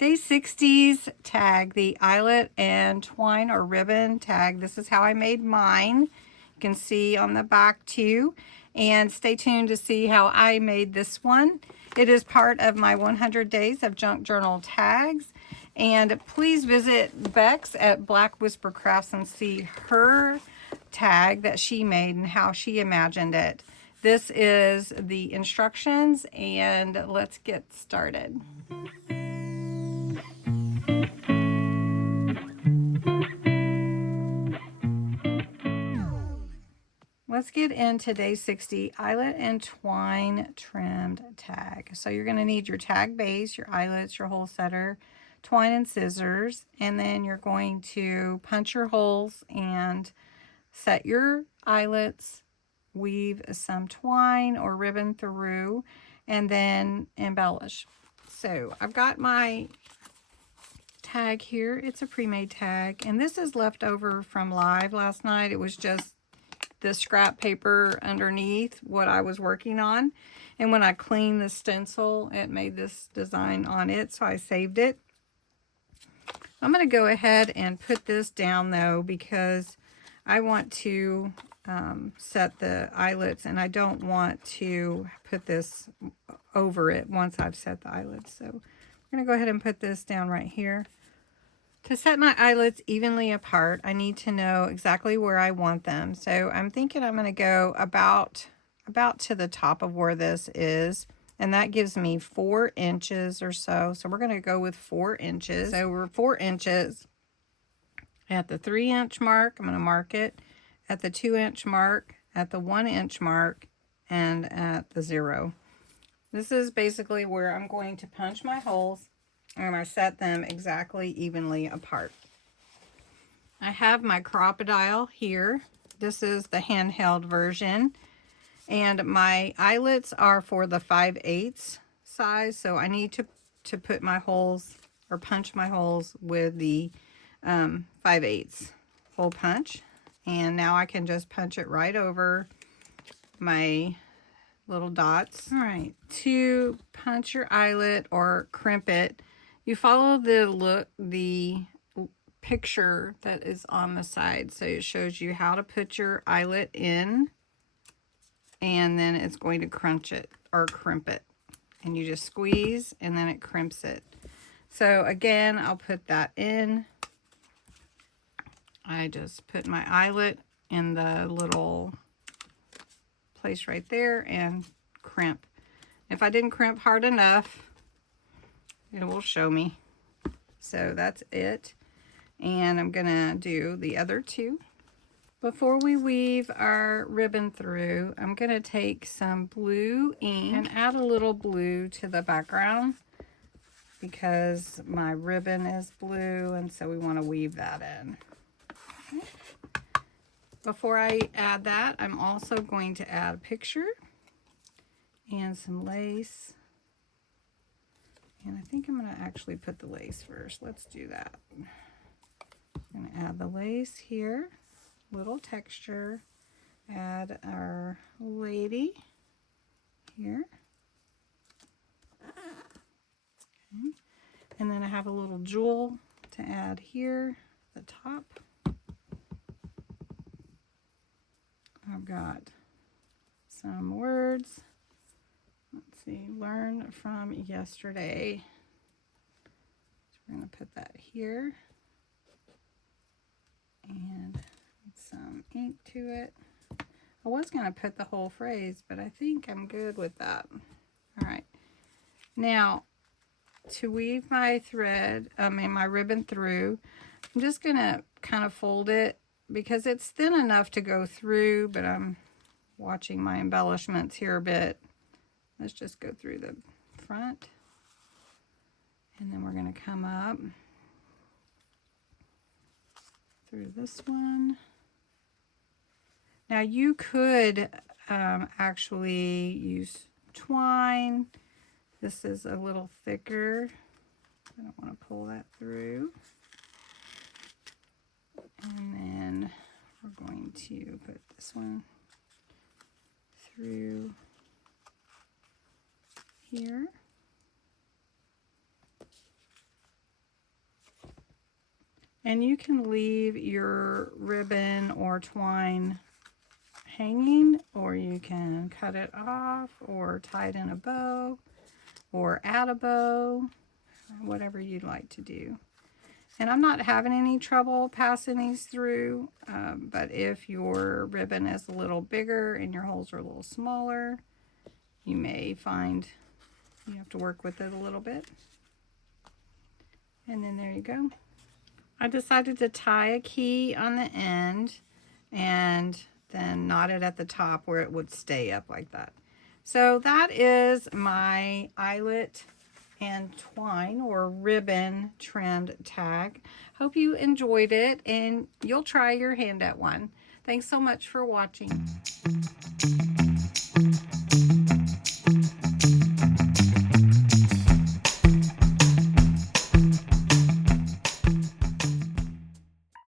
Day 60's tag, the eyelet and twine or ribbon tag. This is how I made mine. You can see on the back too. And stay tuned to see how I made this one. It is part of my 100 Days of Junk Journal tags. And please visit Bexx at Black Whisper Crafts and see her tag that she made and how she imagined it. This is the instructions, and let's get started. Let's get into day 60, eyelet and twine trimmed tag. So you're going to need your tag base, your eyelets, your hole setter, twine and scissors, and then you're going to punch your holes and set your eyelets, weave some twine or ribbon through, and then embellish. So I've got my tag here. It's a pre-made tag, and this is left over from live last night. It was just the scrap paper underneath what I was working on, and when I cleaned the stencil it made this design on it, so I saved it. I'm going to go ahead and put this down though, because I want to set the eyelets, and I don't want to put this over it once I've set the eyelets. So I'm going to go ahead and put this down right here. To set my eyelets evenly apart, I need to know exactly where I want them. So I'm thinking I'm going to go about to the top of where this is, and that gives me 4 inches or so. So we're going to go with 4 inches. So we're 4 inches. At the 3-inch mark, I'm going to mark it. At the 2-inch mark, at the 1-inch mark, and at the 0. This is basically where I'm going to punch my holes. I'm going to set them exactly evenly apart. I have my crocodile here. This is the handheld version. And my eyelets are for the 5/8 size. So I need to put my holes, or punch my holes with the 5/8 hole punch. And now I can just punch it right over my little dots. All right, to punch your eyelet or crimp it, you follow the picture that is on the side. So it shows you how to put your eyelet in, and then it's going to crunch it or crimp it. And you just squeeze, and then it crimps it. So again, I'll put that in. I just put my eyelet in the little place right there and crimp. If I didn't crimp hard enough, it will show me. So that's it. And I'm gonna do the other 2. Before we weave our ribbon through, I'm gonna take some blue ink and add a little blue to the background, because my ribbon is blue, and so we want to weave that in. Okay. Before I add that, I'm also going to add a picture and some lace. And I think I'm going to actually put the lace first. Let's do that. I'm going to add the lace here, little texture. Add our lady here. Okay. And then I have a little jewel to add here at the top. I've got some words. Let's see, learn from yesterday. So we're going to put that here. And some ink to it. I was going to put the whole phrase, but I think I'm good with that. All right. Now, to weave my thread, my ribbon through, I'm just going to kind of fold it, because it's thin enough to go through, but I'm watching my embellishments here a bit. Let's just go through the front, and then we're going to come up through this one. Now you could actually use twine. This is a little thicker. I don't want to pull that through. And then we're going to put this one through here. And you can leave your ribbon or twine hanging, or you can cut it off or tie it in a bow or add a bow, whatever you'd like to do. And I'm not having any trouble passing these through, but if your ribbon is a little bigger and your holes are a little smaller, you may find you have to work with it a little bit. And then there you go. I decided to tie a key on the end and then knot it at the top where it would stay up like that. So that is my eyelet and twine or ribbon trimmed tag. Hope you enjoyed it and you'll try your hand at one. Thanks so much for watching.